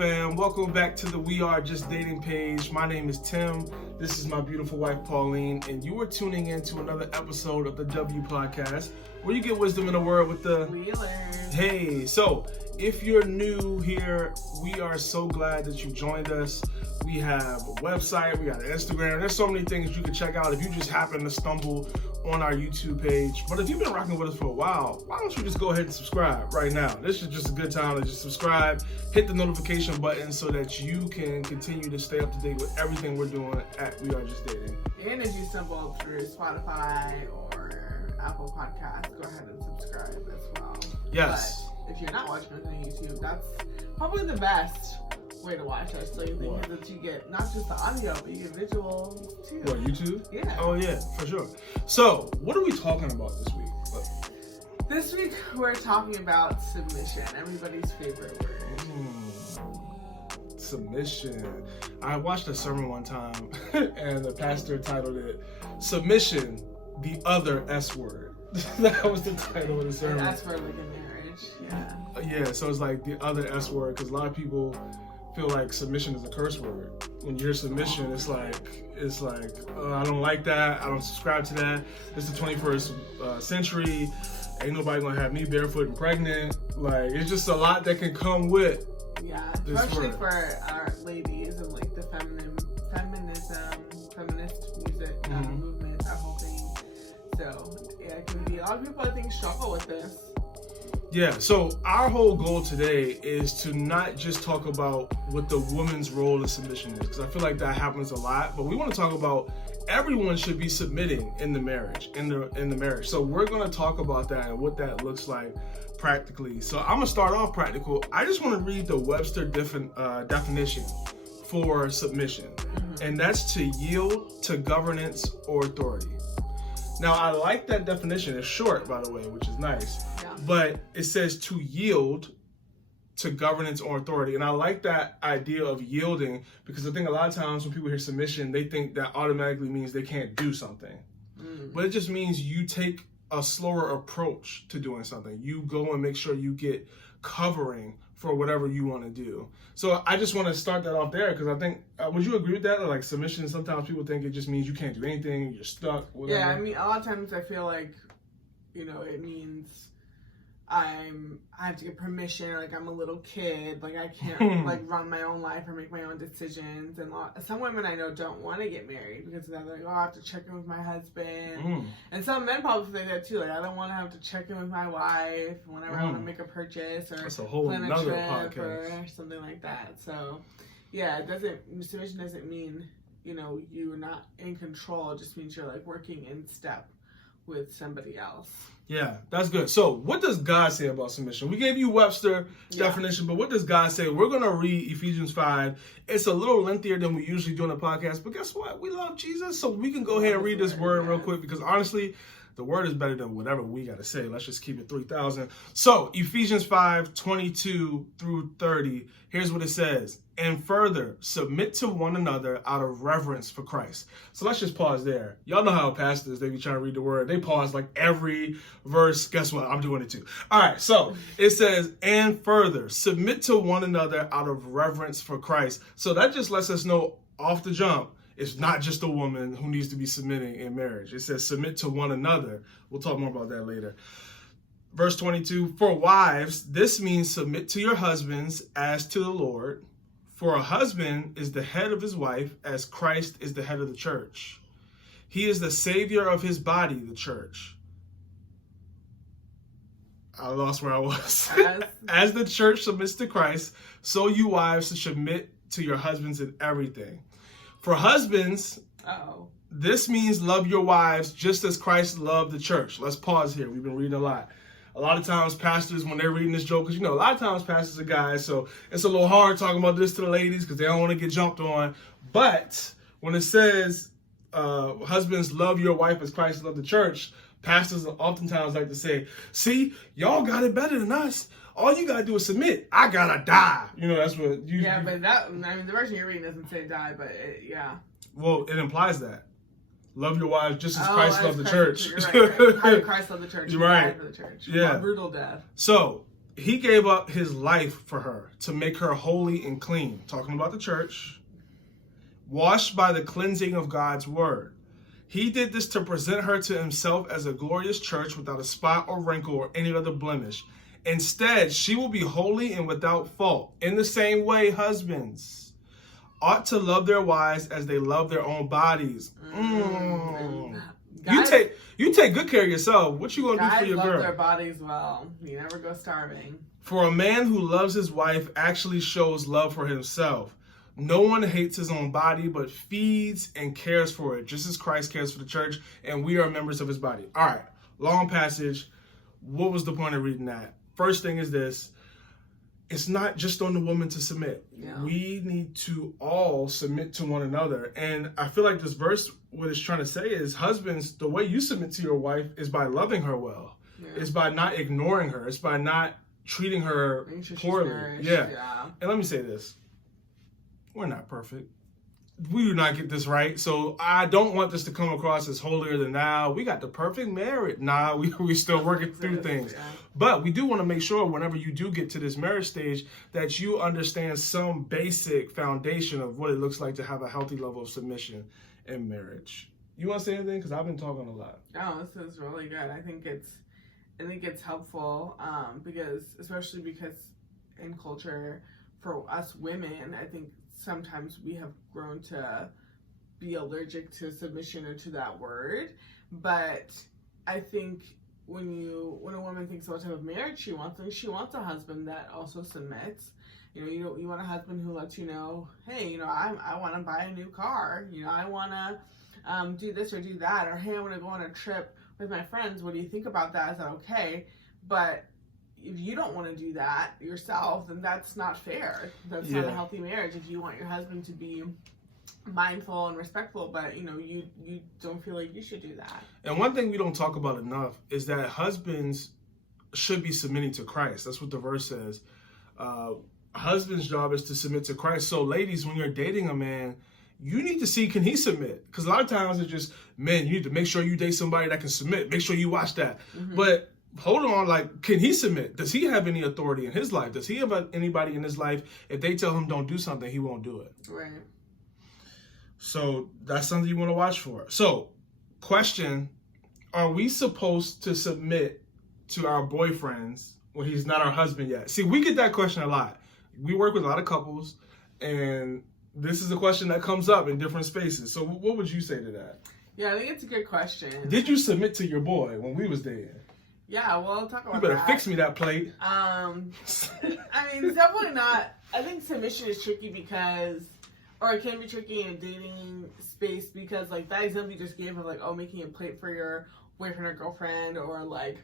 fam? Welcome back to the We Are Just Dating page. My name is Tim. This is my beautiful wife, Pauline, and you are tuning in to another episode of the W Podcast, where you get wisdom in the word with the Wheelers. Hey, so if you're new here, we are so glad that you joined us. We have a website, we got an Instagram. There's so many things you can check out if you just happen to stumble on our YouTube page. But if you've been rocking with us for a while, why don't you just go ahead and subscribe right now? This is just a good time to just subscribe, hit the notification button so that you can continue to stay up to date with everything we're doing at We Are Just Dating. And if you stumble through Spotify or Apple Podcasts, go ahead and subscribe as well. Yes. But if you're not watching us on YouTube, that's probably the best way to watch us. So you think that you get not just the audio, but you get visuals too. What, YouTube? Yeah. Oh yeah, for sure. So, what are we talking about this week? This week we're talking about submission, everybody's favorite word. Submission. I watched a sermon one time and the pastor titled it Submission, the Other S Word. That was the title of the sermon. And that's for like a marriage, yeah. Yeah, so it's like the other S word, because a lot of people feel like submission is a curse word. When you hear submission, it's like I don't like that. I don't subscribe to that. It's the 21st century. Ain't nobody gonna have me barefoot and pregnant. Like, it's just a lot that can come with. Yeah, this especially word. for our ladies and like the feminist music movement, that whole thing. So yeah, it can be a lot of people I think struggle with this. Yeah, so our whole goal today is to not just talk about what the woman's role in submission is, because I feel like that happens a lot, but we want to talk about everyone should be submitting in the marriage, in the marriage. So we're going to talk about that and what that looks like practically. So I'm going to start off practical. I just want to read the Webster definition for submission, and that's to yield to governance or authority. Now, I like that definition. It's short, by the way, which is nice. Yeah. But it says to yield to governance or authority. And I like that idea of yielding, because I think a lot of times when people hear submission, they think that automatically means they can't do something. But it just means you take a slower approach to doing something. You go and make sure you get covering for whatever you want to do. So I just want to start that off there, because I think, would you agree with that? Or like submission, sometimes people think it just means you can't do anything, you're stuck, whatever. Yeah, I mean, a lot of times I feel like, it means I have to get permission, like I'm a little kid, like I can't like run my own life or make my own decisions. And some women I know don't want to get married because they're like, oh, I have to check in with my husband. And some men probably think that too, like I don't want to have to check in with my wife whenever I want to make a purchase or plan a trip podcast. Or something like that. So yeah, submission doesn't mean, you're not in control. It just means you're like working in step with somebody else. Yeah, that's good. So what does God say about submission? We gave you Webster definition, but what does God say? We're going to read Ephesians 5. It's a little lengthier than we usually do on the podcast, but guess what? We love Jesus, so we can go ahead and read this word real quick, because honestly, the word is better than whatever we got to say. Let's just keep it 3,000. So Ephesians 5, 22 through 30. Here's what it says. And further, submit to one another out of reverence for Christ. So let's just pause there. Y'all know how pastors, they be trying to read the word. They pause like every verse. Guess what? I'm doing it too. All right. So it says, and further, submit to one another out of reverence for Christ. So that just lets us know off the jump, it's not just a woman who needs to be submitting in marriage. It says submit to one another. We'll talk more about that later. Verse 22, for wives, this means submit to your husbands as to the Lord. For a husband is the head of his wife, as Christ is the head of the church. He is the savior of his body, the church. I lost where I was. As the church submits to Christ, so you wives should submit to your husbands in everything. For husbands, this means love your wives just as Christ loved the church. Let's pause here. We've been reading a lot. A lot of times pastors, when they're reading this joke, because, a lot of times pastors are guys, so it's a little hard talking about this to the ladies because they don't want to get jumped on. But when it says, husbands, love your wife as Christ loved the church, pastors oftentimes like to say, see, y'all got it better than us. All you got to do is submit. I got to die. That's what you... Yeah, but the version you're reading doesn't say die, but yeah. Well, it implies that. Love your wives just as Christ loved the church. You're right. How did Christ love the church? You're right. For the church. Yeah. A brutal death. So He gave up his life for her to make her holy and clean. Talking about the church. Washed by the cleansing of God's word. He did this to present her to himself as a glorious church without a spot or wrinkle or any other blemish. Instead, she will be holy and without fault. In the same way, husbands ought to love their wives as they love their own bodies. Guys, You take good care of yourself. What you gonna do for your guys love girl? their bodies well. You never go starving. For a man who loves his wife actually shows love for himself. No one hates his own body, but feeds and cares for it, just as Christ cares for the church, and we are members of his body. All right, long passage. What was the point of reading that? First thing is this. It's not just on the woman to submit. Yeah. We need to all submit to one another. And I feel like this verse, what it's trying to say is, husbands, the way you submit to your wife is by loving her well. Yeah. It's by not ignoring her. It's by not treating her Making sure she's poorly. nourished, Yeah. And let me say this. We're not perfect. We do not get this right. So I don't want this to come across as holier than thou. We got the perfect marriage. Nah, we still working through things. Yeah. But we do want to make sure whenever you do get to this marriage stage that you understand some basic foundation of what it looks like to have a healthy level of submission in marriage. You want to say anything? Because I've been talking a lot. Oh, this is really good. I think it's helpful because in culture for us women, I think sometimes we have grown to be allergic to submission or to that word. But I think when a woman thinks about what type of marriage she wants a husband that also submits. You want a husband who lets you know, hey, I want to buy a new car. I want to do this or do that, or hey, I want to go on a trip with my friends. What do you think about that? Is that okay? But if you don't want to do that yourself, then that's not fair. That's not a healthy marriage. If you want your husband to be mindful and respectful, but you don't feel like you should do that. And one thing we don't talk about enough is that husbands should be submitting to Christ. That's what the verse says. Husband's job is to submit to Christ. So ladies, when you're dating a man, you need to see, can he submit? Because a lot of times it's just, man, you need to make sure you date somebody that can submit. Make sure you watch that. Mm-hmm. But hold on, like, can he submit? Does he have any authority in his life? Does he have anybody in his life, if they tell him don't do something, he won't do it? Right. So that's something you want to watch for. So, question, are we supposed to submit to our boyfriends when he's not our husband yet? See, we get that question a lot. We work with a lot of couples, and this is a question that comes up in different spaces. So what would you say to that? Yeah, I think it's a good question. Did you submit to your boy when we was dating? Yeah, well, I'll talk about that. You better fix me that plate. I mean, it's definitely not. I think submission is tricky or it can be tricky in dating space because, like, that example you just gave of, like, making a plate for your boyfriend or girlfriend, or, like,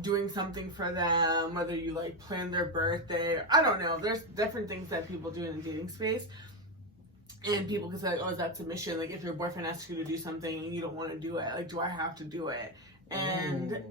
doing something for them, whether you, like, plan their birthday. I don't know. There's different things that people do in the dating space. And people can say, like, is that submission? Like, if your boyfriend asks you to do something and you don't want to do it, like, do I have to do it? And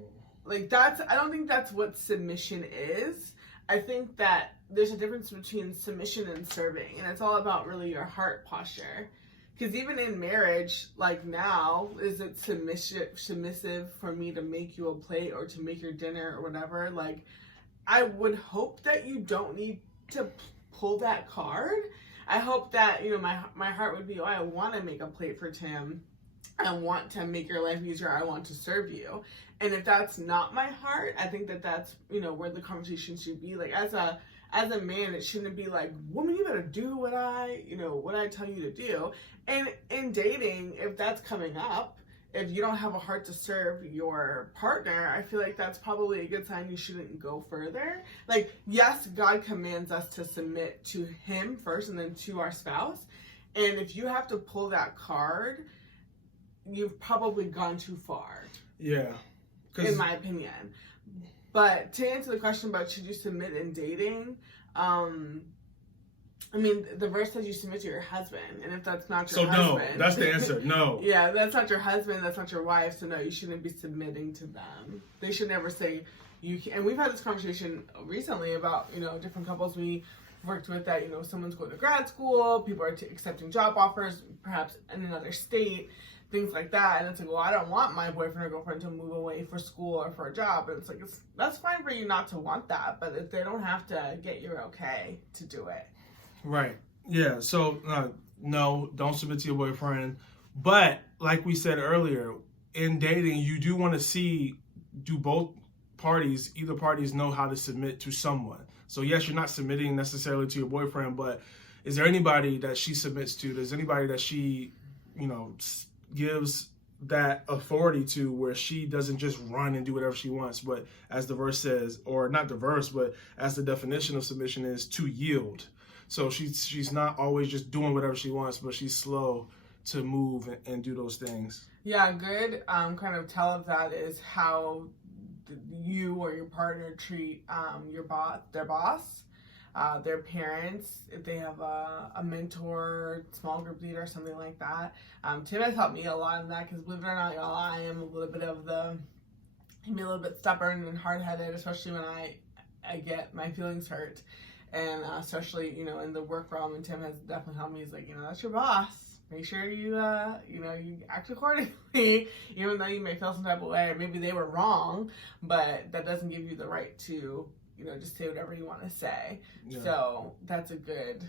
like, I don't think that's what submission is. I think that there's a difference between submission and serving, and it's all about really your heart posture. Because even in marriage, like now, is it submissive for me to make you a plate or to make your dinner or whatever? Like, I would hope that you don't need to pull that card. I hope that, my heart would be, I want to make a plate for Tim. I want to make your life easier. I want to serve you. And if that's not my heart, I think that that's, where the conversation should be. Like, as a man, it shouldn't be like, woman, you better do what I tell you to do. And in dating, if that's coming up, if you don't have a heart to serve your partner, I feel like that's probably a good sign you shouldn't go further. Like, yes, God commands us to submit to him first and then to our spouse. And if you have to pull that card, you've probably gone too far. Yeah. In my opinion. But to answer the question about should you submit in dating, I mean, the verse says you submit to your husband, and if that's not your husband... So no, that's the answer, no. Yeah, that's not your husband, that's not your wife, so no, you shouldn't be submitting to them. They should never say you can... And we've had this conversation recently about, different couples we worked with that, someone's going to grad school, people are accepting job offers, perhaps in another state, things like that. And it's like, well, I don't want my boyfriend or girlfriend to move away for school or for a job. And it's like, that's fine for you not to want that, but if they don't have to get your okay to do it. Right. Yeah. So no, don't submit to your boyfriend. But like we said earlier, in dating, you do want to see, do both parties, either parties know how to submit to someone. So yes, you're not submitting necessarily to your boyfriend, but is there anybody that she submits to? There's anybody that she, gives that authority to, where she doesn't just run and do whatever she wants, but as the verse says, or not the verse, but as the definition of submission is, to yield. So she's not always just doing whatever she wants, but she's slow to move and do those things. Yeah, good kind of tell of that is how you or your partner treat their boss, their parents, if they have a mentor, small group leader, something like that. Tim has helped me a lot in that, because believe it or not, y'all, I am a little bit stubborn and hard-headed, especially when I get my feelings hurt. And especially, in the work realm, and Tim has definitely helped me. He's like, that's your boss. Make sure you act accordingly, even though you may feel some type of way, or maybe they were wrong, but that doesn't give you the right to, just say whatever you want to say. Yeah. So that's a good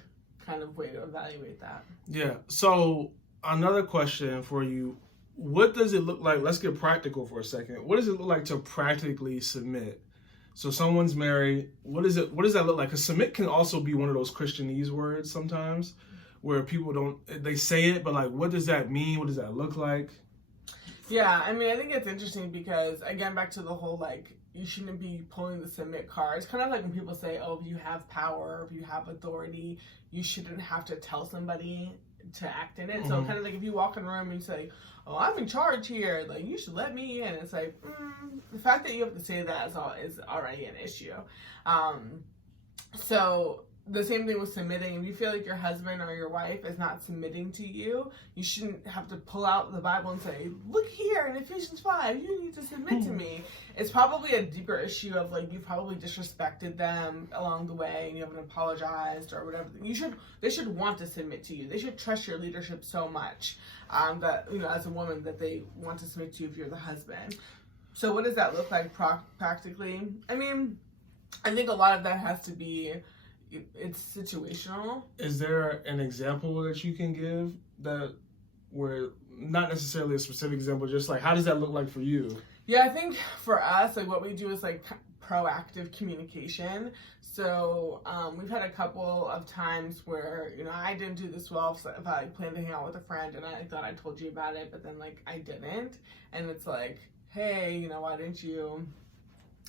kind of way to evaluate that. Yeah. So another question for you, what does it look like? Let's get practical for a second. What does it look like to practically submit? So someone's married. What does that look like? Because submit can also be one of those Christianese words sometimes, where people they say it, but like, what does that mean? What does that look like? Yeah, I mean, I think it's interesting because, again, back to the whole, you shouldn't be pulling the submit card. It's kind of like when people say, oh, if you have power, if you have authority, you shouldn't have to tell somebody to act in it. Mm-hmm. So kind of like if you walk in a room and you say, oh, I'm in charge here, you should let me in. It's like, the fact that you have to say that is already an issue. So the same thing with submitting. If you feel like your husband or your wife is not submitting to you, you shouldn't have to pull out the Bible and say, look here in Ephesians 5, you need to submit to me. It's probably a deeper issue of you probably disrespected them along the way and you haven't apologized or whatever. They should want to submit to you. They should trust your leadership so much that, as a woman, that they want to submit to you if you're the husband. So what does that look like practically? I mean, I think a lot of that has to be, it's situational. Is there an example that you can give where, not necessarily a specific example, just how does that look like for you? Yeah, I think for us, what we do is proactive communication. So we've had a couple of times where, I didn't do this well. So if I planned to hang out with a friend and I thought I told you about it, but then I didn't. And it's hey, why didn't you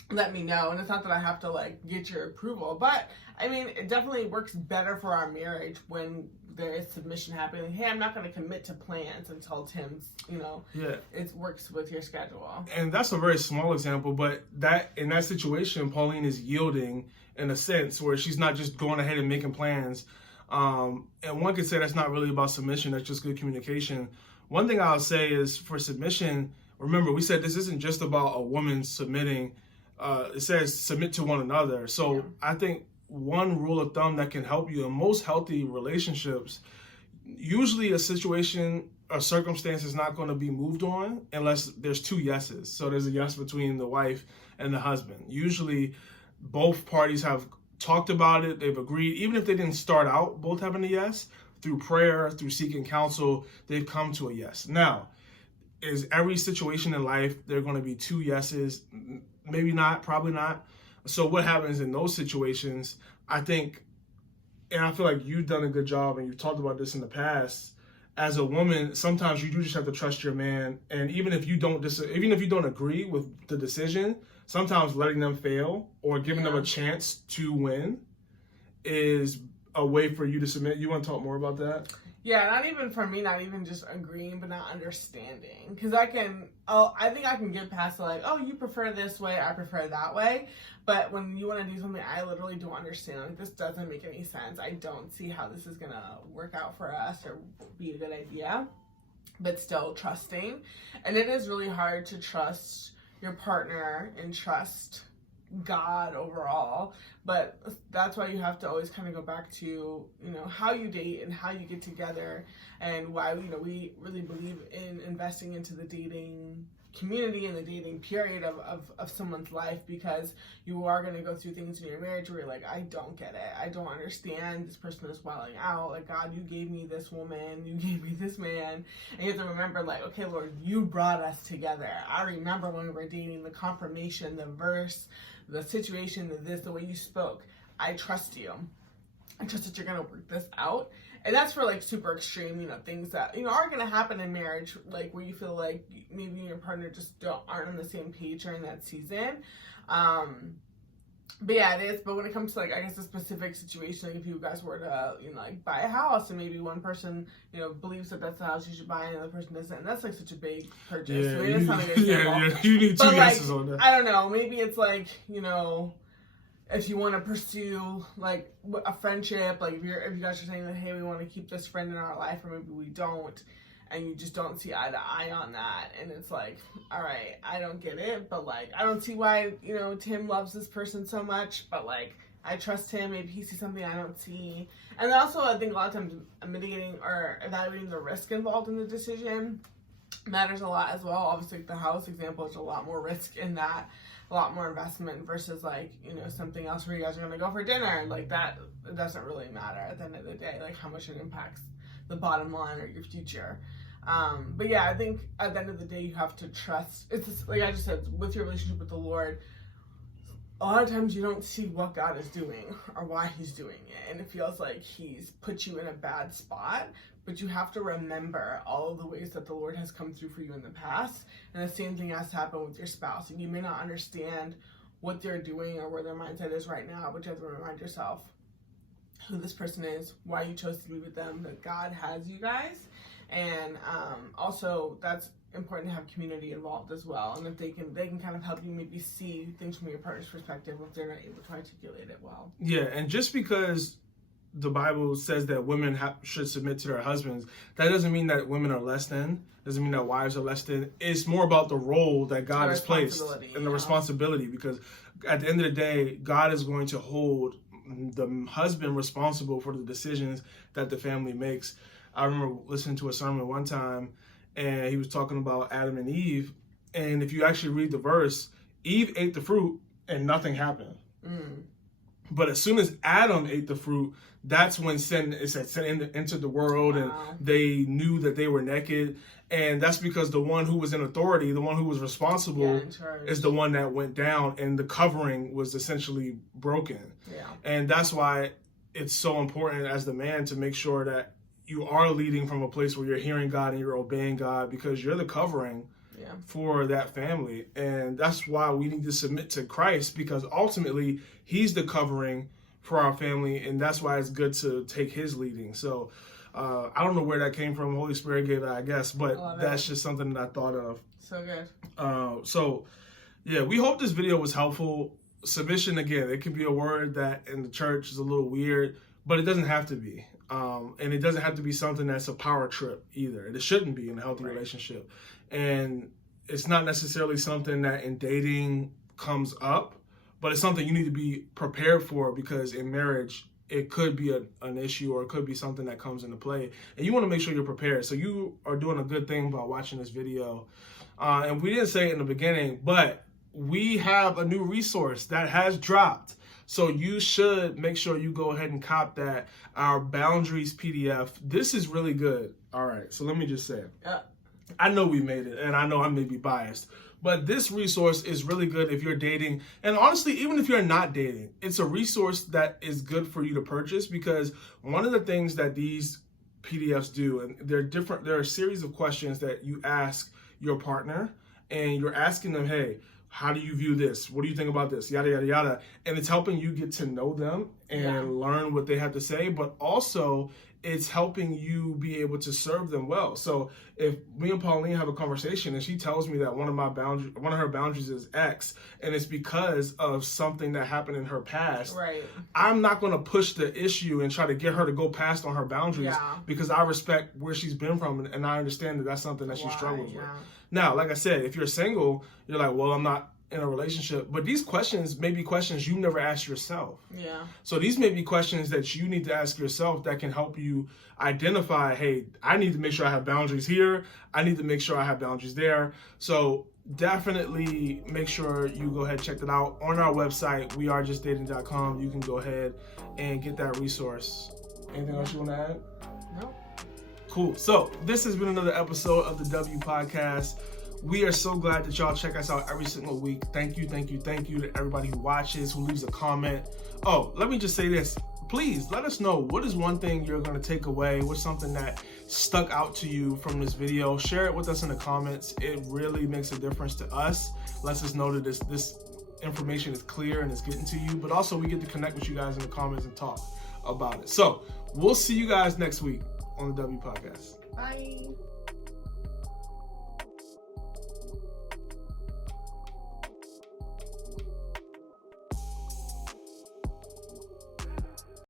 let me know? And it's not that I have to get your approval, but I mean, it definitely works better for our marriage when there is submission happening. Hey, I'm not going to commit to plans until Tim's, it works with your schedule. And that's a very small example, but in that situation, Pauline is yielding in a sense where she's not just going ahead and making plans. And one could say that's not really about submission. That's just good communication. One thing I'll say is, for submission, remember, we said this isn't just about a woman submitting. It says submit to one another. So yeah. I think one rule of thumb that can help you in most healthy relationships, usually a situation or circumstance is not going to be moved on unless there's two yeses. So there's a yes between the wife and the husband. Usually both parties have talked about it, they've agreed. Even if they didn't start out both having a yes, through prayer, through seeking counsel, they've come to a yes. Now, is every situation in life there are going to be two yeses? Maybe not, probably not. So what happens in those situations, I think, and I feel like you've done a good job and you've talked about this in the past, as a woman, sometimes you do just have to trust your man. And even if you don't agree with the decision, sometimes letting them fail or giving them a chance to win is a way for you to submit. You want to talk more about that? Yeah, not even for me, not even just agreeing, but not understanding. Because I think I can get past oh, you prefer this way, I prefer that way. But when you want to do something I literally don't understand, this doesn't make any sense. I don't see how this is going to work out for us or be a good idea. But still trusting. And it is really hard to trust your partner and trust God overall. But that's why you have to always kind of go back to, you know, how you date and how you get together, and why, you know, we really believe in investing into the dating community and the dating period of someone's life, because you are going to go through things in your marriage where you're like, I don't get it, I don't understand, this person is wilding out, like, God, you gave me this woman, you gave me this man, and you have to remember, like, okay, Lord, you brought us together. I remember when we were dating, the confirmation, the verse, the situation, the way you spoke. I trust you. I trust that you're going to work this out. And that's for, like, super extreme, you know, things that, you know, are going to happen in marriage, like, where you feel like maybe you and your partner just aren't on the same page during that season. But yeah, it is. But when it comes to, like, I guess a specific situation, like if you guys were to, you know, like, buy a house, and maybe one person, you know, believes that that's the house you should buy, and the other person doesn't, and that's, like, such a big purchase. Yeah, Maybe that's not a good example. You need two guesses on that. I don't know. Maybe it's like, you know, if you want to pursue, like, a friendship, like, if you guys are saying that, hey, we want to keep this friend in our life, or maybe we don't, and you just don't see eye to eye on that, and it's like, all right, I don't get it, but, like, I don't see why, you know, Tim loves this person so much, but, like, I trust him, maybe he sees something I don't see. And also, I think a lot of times mitigating or evaluating the risk involved in the decision matters a lot as well. Obviously, the house example is a lot more risk in that, a lot more investment, versus, like, you know, something else where you guys are going to go for dinner. Like, that, it doesn't really matter at the end of the day, like, how much it impacts the bottom line or your future. But yeah, I think at the end of the day, you have to trust. It's just, like I just said, with your relationship with the Lord, a lot of times you don't see what God is doing or why he's doing it. And it feels like he's put you in a bad spot, but you have to remember all of the ways that the Lord has come through for you in the past. And the same thing has to happen with your spouse. And you may not understand what they're doing or where their mindset is right now, but you have to remind yourself who this person is, why you chose to be with them, that God has you guys. And also, that's important to have community involved as well, and if they can kind of help you maybe see things from your partner's perspective if they're not able to articulate it well. Yeah, and just because the Bible says that women should submit to their husbands, that doesn't mean that women are less than. Doesn't mean that wives are less than. It's more about the role that God has placed and the responsibility, because at the end of the day, God is going to hold the husband responsible for the decisions that the family makes. I remember listening to a sermon one time, and he was talking about Adam and Eve. And if you actually read the verse, Eve ate the fruit and nothing happened. But as soon as Adam ate the fruit, that's when sin entered the world. Wow. And they knew that they were naked. And that's because the one who was in authority, the one who was responsible, is the one that went down, and the covering was essentially broken. Yeah. And that's why it's so important as the man to make sure that you are leading from a place where you're hearing God and you're obeying God, because you're the covering for that family. And that's why we need to submit to Christ, because ultimately he's the covering for our family. And that's why it's good to take his leading. So I don't know where that came from. Holy Spirit gave it, I guess, but that's just something that I thought of. So good. So yeah, we hope this video was helpful. Submission, again, it can be a word that in the church is a little weird, but it doesn't have to be. And it doesn't have to be something that's a power trip either. It shouldn't be in a healthy relationship. And it's not necessarily something that in dating comes up, but it's something you need to be prepared for, because in marriage, it could be an issue, or it could be something that comes into play. And you want to make sure you're prepared. So you are doing a good thing by watching this video. And we didn't say it in the beginning, but we have a new resource that has dropped. So you should make sure you go ahead and cop that, our Boundaries PDF. This is really good. All right, so let me just say, I know we made it, and I know I may be biased, but this resource is really good if you're dating. And honestly, even if you're not dating, it's a resource that is good for you to purchase, because one of the things that these PDFs do, and there are a series of questions that you ask your partner, and you're asking them, hey, how do you view this? What do you think about this? Yada, yada, yada. And it's helping you get to know them and learn what they have to say, but also it's helping you be able to serve them well. So if me and Pauline have a conversation and she tells me that one of her boundaries is X, and it's because of something that happened in her past, I'm not going to push the issue and try to get her to go past on her boundaries, because I respect where she's been from, and I understand that that's something that she struggles with. Now, like I said, if you're single, you're like, well, I'm not in a relationship, but these questions may be questions you never asked yourself. Yeah. So these may be questions that you need to ask yourself that can help you identify, hey, I need to make sure I have boundaries here. I need to make sure I have boundaries there. So definitely make sure you go ahead and check that out on our website, wearejustdating.com. You can go ahead and get that resource. Anything else you want to add? No. Cool. So this has been another episode of the W Podcast. We are so glad that y'all check us out every single week. Thank you to everybody who watches, who leaves a comment. Oh, let me just say this. Please let us know, what is one thing you're going to take away? What's something that stuck out to you from this video? Share it with us in the comments. It really makes a difference to us. Lets us know that this information is clear and it's getting to you. But also we get to connect with you guys in the comments and talk about it. So we'll see you guys next week on the W Podcast. Bye.